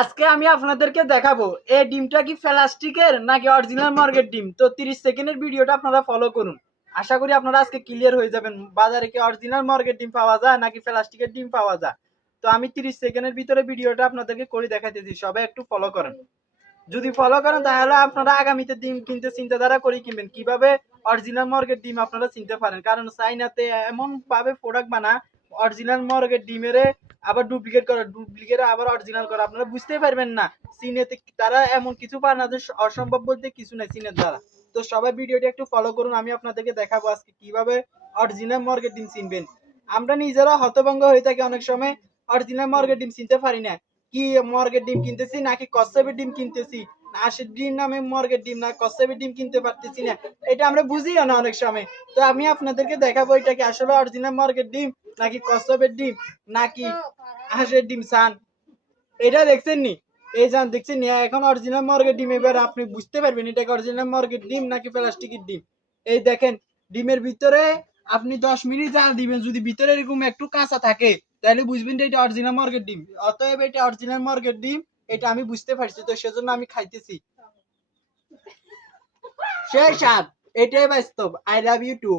আজকে আমি আপনাদেরকে দেখাবো এই ডিমটা কি প্লাস্টিকের নাকি অরিজিনাল মুরগির ডিম। তো 30 সেকেন্ডের ভিডিওটা আপনারা ফলো করুন। আশা করি আপনারা আজকে ক্লিয়ার হয়ে যাবেন বাজারে কি অরিজিনাল মুরগির ডিম পাওয়া যায় নাকি প্লাস্টিকের ডিম পাওয়া যায়। তো আমি 30 সেকেন্ডের ভিতরে ভিডিওটা আপনাদেরকে করে দেখাইতেছি, সবাই একটু ফলো করেন। যদি ফলো করেন তাহলে আপনারা আগামীতে ডিম কিনতে চিন্তাধারা করে কিনবেন, কিভাবে অরিজিনাল মুরগির ডিম আপনারা চিনতে পারেন। কারণ চাইনাতে এমন ভাবে প্রোডাক্ট বানা অরিজিনাল মুরগির ডিমের আবার ডুপ্লিকেট আবার অরিজিনাল করে, আপনারা বুঝতেই পারবেন না। চীনেতে তারা এমন কিছু পায় না যে অসম্ভব বলতে কিছু নাই চীনের দ্বারা। তো সবাই ভিডিওটি একটু ফলো করুন, আমি আপনাদেরকে দেখাবো আজকে কিভাবে অরিজিনাল মুরগির ডিম চিনবেন। আমরা নিজেরা হতভঙ্গ হয়ে থাকি অনেক সময়, অরিজিনাল মুরগির ডিম চিনতে পারি না। কি মুরগির ডিম কিনতেছি নাকি কচ্ছপের ডিম কিনতেছি, হাঁসের ডিম নামে মুরগির ডিম না কচ্ছপের ডিম কিনতে পারতেছি না, এটা আমরা বুঝিও না অনেক সময়। তো আমি আপনাদেরকে দেখাবো এটা কি আসলে অরিজিনাল মুরগির ডিম নাকি কচ্ছপের ডিম নাকি হাঁসের ডিম। সান এটা দেখছেন নি? এই যান দেখছেন নি? এখন অরিজিনাল মুরগির ডিম, এবার আপনি বুঝতে পারবেন এটা কি অরিজিনাল মুরগির ডিম নাকি প্লাস্টিকের ডিম। এই দেখেন ডিমের ভিতরে আপনি 10 মিনিট জাল দিবেন, যদি ভিতরে এরকম একটু কাঁচা থাকে তাহলে বুঝবেন যে এটা অরিজিনাল মুরগির ডিম। অতএব এটা অরিজিনাল মুরগির ডিম, এটা আমি বুঝতে পারছি, তো সেজন্য আমি খাইতেছি। সেই স্বাদ, এটাই বাস্তব। I love you two.